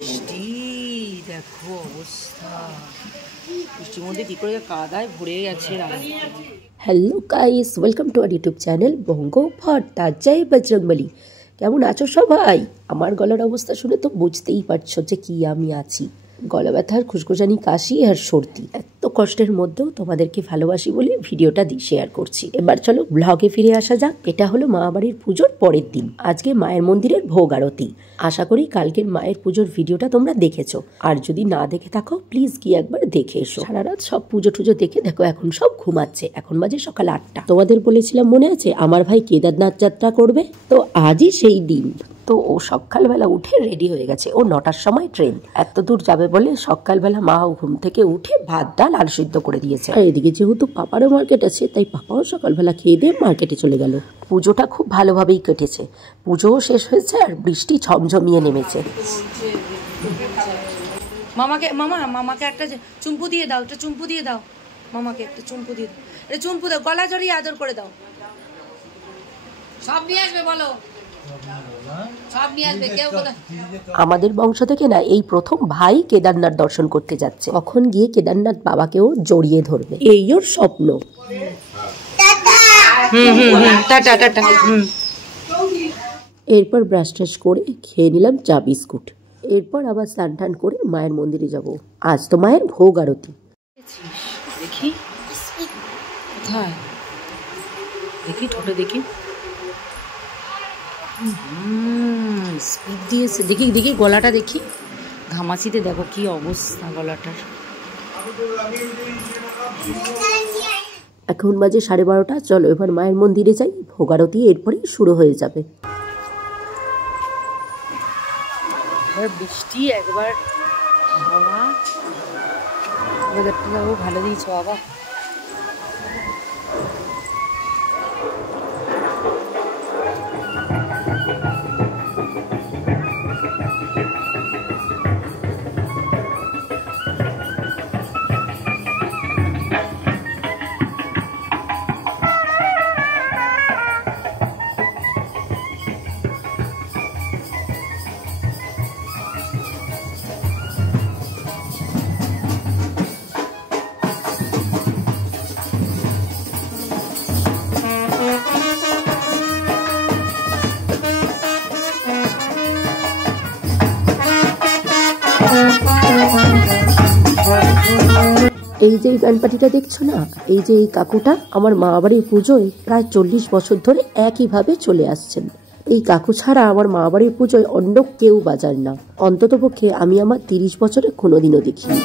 বৃষ্টি দেখো অবস্থা, বৃষ্টির মধ্যে কি করে কাদায় ভরে গেছে। Hello guys, welcome to our YouTube channel Bongo Bhatta. জয় বজরংবলী। কেমন আছো সবাই? আমার গলার অবস্থা শুনে তো বুঝতেই পারছো যে কি আমি আছি। গলা ব্যথার, খুশখুশানি, কাশি আর সর্দি। এত কষ্টের মধ্যেও তোমাদেরকে ভালোবাসি বলে ভিডিওটা শেয়ার করছি। এবার চলো ব্লগে ফিরে আসা যাক। এটা হলো মা বাড়ির পুজোর পরের দিন। আজকে মায়ের মন্দিরের ভোগ আরতি। আশা করি কালকের মায়ের পুজোর ভিডিওটা তোমরা দেখেছো, আর যদি না দেখে থাকো প্লিজ গিয়ে একবার দেখে এসো। সারা রাত সব পুজো টুজো দেখে দেখো এখন সব ঘুমাচ্ছে। এখন বাজে সকাল 8টা। তোমাদের বলেছিলাম মনে আছে আমার ভাই কেদারনাথ যাত্রা করবে, তো আজই সেই দিন। তো ও সকালবেলা উঠে রেডি হয়ে গেছে। ও 9টার সময় ট্রেন। এত দূর যাবে বলে সকালবেলা মা ঘুম থেকে উঠে ভাত ডাল আলু সিদ্ধ করে দিয়েছে। আর এদিকে যেহেতু পাপারও মার্কেট আছে, তাই পাপাও সকালবেলা খেয়ে দিয়ে মার্কেটে চলে গেল। পুজোটা খুব ভালোভাবেই কেটেছে। পুজোও শেষ হয়েছে আর বৃষ্টি ঝমঝমিয়ে নেমেছে। মামাকে একটা চুম্পু দিয়ে দাও, একটা চুম্পু দিয়ে দাও। মামাকে একটা চুম্পু দিয়ে দাও, এটা চুম্পু দাও, গলা জড়িয়ে আদর করে দাও। সব নিয়ে আসবে বলো, সব নিয়ে আসবে। কেউ আমাদের বংশ থেকে না এই প্রথম ভাই কেদারনাথ দর্শন করতে যাচ্ছে। কখন গিয়ে কেদারনাথ বাবাকেও জড়িয়ে ধরবে, এই ওর স্বপ্ন। এরপর ব্রাশ টাশ করে খেয়ে নিলাম চা বিস্কুট। এরপর আবার স্নান টান করে মায়ের মন্দিরে যাব। আজ তো মায়ের ভোগ আরতি। দেখি কোথায়, দেখি ঠোঁটে দেখি, স্পিড দিয়েছে। দেখি দেখি গলাটা দেখি, ঘামাচিতে দেখো কি অবস্থা গলাটার। এখন বাজে 12:30। চলো এবার মায়ের মন্দিরে যাই, ভোগ আরতি এরপরেই শুরু হয়ে যাবে। একবার বৃষ্টি, একবার হাওয়া, ওয়েদারটাও ভালো দিয়েছে বাবা। এই যে গানপাটিটা দেখছো না, এই যে এই কাকুটা আমার মা বাড়ির পুজোয় প্রায় 40 বছর ধরে একইভাবে চলে আসছেন। এই কাকু ছাড়া আমার মা বাড়ির পুজোয় অন্য কেউ বাজার না। অন্তত পক্ষে আমি আমার 30 বছরে কোনোদিনও দেখিনি।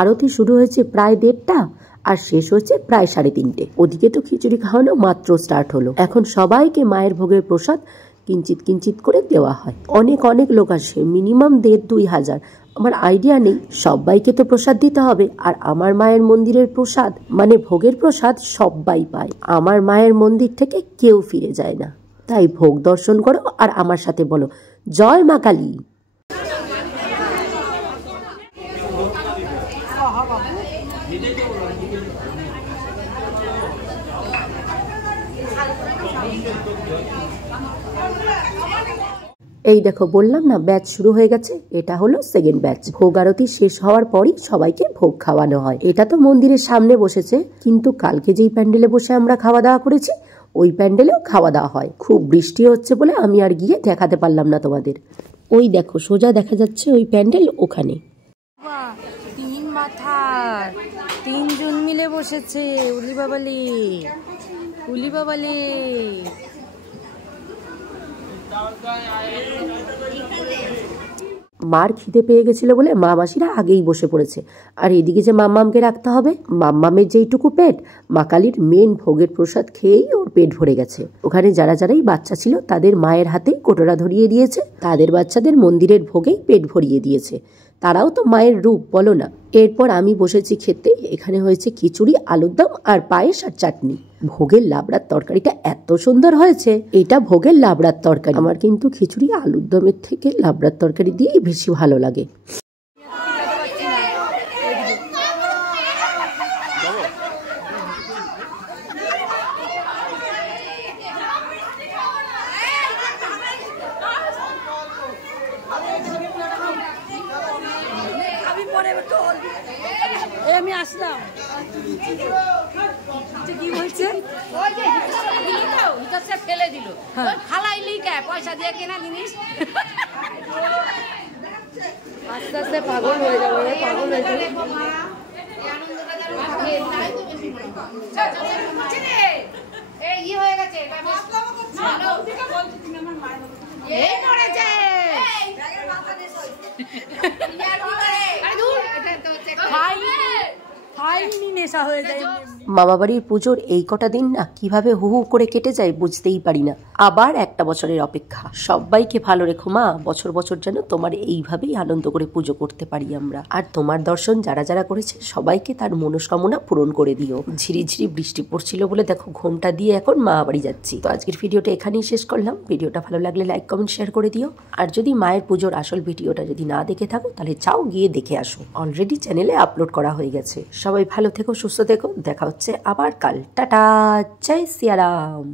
আরতি শুরু হয়েছে প্রায় 1:30 আর শেষ হচ্ছে প্রায় 3:30। ওদিকে তো খিচুড়ি খাওয়ানো মাত্র স্টার্ট হলো। এখন সবাইকে মায়ের ভোগের প্রসাদ কিঞ্চিত কিঞ্চিত করে দেওয়া হয়। অনেক অনেক লোক আসে, মিনিমাম 1,500-2 হাজার। আমার আইডিয়া নেই, সবাইকে তো প্রসাদ দিতে হবে। আর আমার মায়ের মন্দিরের প্রসাদ মানে ভোগের প্রসাদ সবাই পায়। আমার মায়ের মন্দির থেকে কেউ ফিরে যায় না। তাই ভোগ দর্শন করো আর আমার সাথে বলো জয় মা কালী। এই দেখো বললাম না ব্যাচ শুরু হয়ে গেছে, এটা হলো সেকেন্ড ব্যাচ। ভোগ আরতি শেষ হওয়ার পরই সবাইকে ভোগ খাওয়ানো হয়। এটা তো মন্দিরের সামনে বসেছে, কিন্তু কালকে যেই প্যান্ডেলে বসে আমরা খাওয়া দাওয়া করেছি ওই প্যান্ডেলেও খাওয়া দাওয়া হয়। খুব বৃষ্টি হচ্ছে বলে আমি আর গিয়ে দেখাতে পারলাম না তোমাদের। ওই দেখো সোজা দেখা যাচ্ছে ওই প্যান্ডেল, ওখানে 3 মাথার 3 জন মিলে বসেছে। উলি বাবালি, উলি বাবালি। মার খিদে পেয়ে গেছিল বলে মা মাসিরা আগেই বসে পড়েছে। আর এদিকে যে মাম্মামকে রাখতে হবে, মাম্মামের যেইটুকু পেট মা কালীর মেন ভোগের প্রসাদ খেয়েই ওর পেট ভরে গেছে। ওখানে যারা যারাই বাচ্চা ছিল তাদের মায়ের হাতেই কোটোরা ধরিয়ে দিয়েছে, তাদের বাচ্চাদের মন্দিরের ভোগেই পেট ভরিয়ে দিয়েছে। তারাও তো মায়ের রূপ, বলো না। এরপর আমি বসেছি খেতে। এখানে হয়েছে খিচুড়ি, আলুর দম আর পায়েস আর চাটনি। ভোগের লাবড়ার তরকারিটা এত সুন্দর হয়েছে। এটা ভোগের লাবড়ার তরকারি। আমার কিন্তু খিচুড়ি আলুর দমের থেকে লাবড়ার তরকারি দিয়েই বেশি ভালো লাগে। আমি আসলাম। কি বলছে? ফেলে দিল, ফালাইলি কে? পয়সা দিয়ে কেনা জিনিস। আস্তে আস্তে পাগল হয়ে যাবো, পাগল হয়ে যাবে। মামা বাড়ির পুজোর এই কটা দিন না কিভাবে হু হু করে কেটে যায় বুঝতেই পারি না। আবার একটা বছরের অপেক্ষা। সবাইকে ভালো রেখো মা, বছর বছর যেন তোমার এইভাবেই আনন্দ করে পুজো করতে পারি আমরা। আর তোমার দর্শন যারা যারা করেছে সবাইকে তার মনস্কামনা পূরণ করে দিও। ঝিরিঝিরি বৃষ্টি পড়ছিল বলে দেখো ঘোমটা দিয়ে এখন মা বাড়ি যাচ্ছি। তো আজকের ভিডিওটা এখানেই শেষ করলাম। ভিডিওটা ভালো লাগলে লাইক কমেন্ট শেয়ার করে দিও। আর যদি মায়ের পুজোর আসল ভিডিওটা যদি না দেখে থাকো তাহলে চাও গিয়ে দেখে আসো, অলরেডি চ্যানেলে আপলোড করা হয়ে গেছে। সবাই ভালো থেকো, সুস্থ থেকো, দেখা হচ্ছে আবার কাল। টাটা, জয় সিয়ারাম।